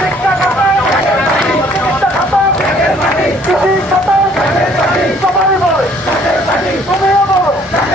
Take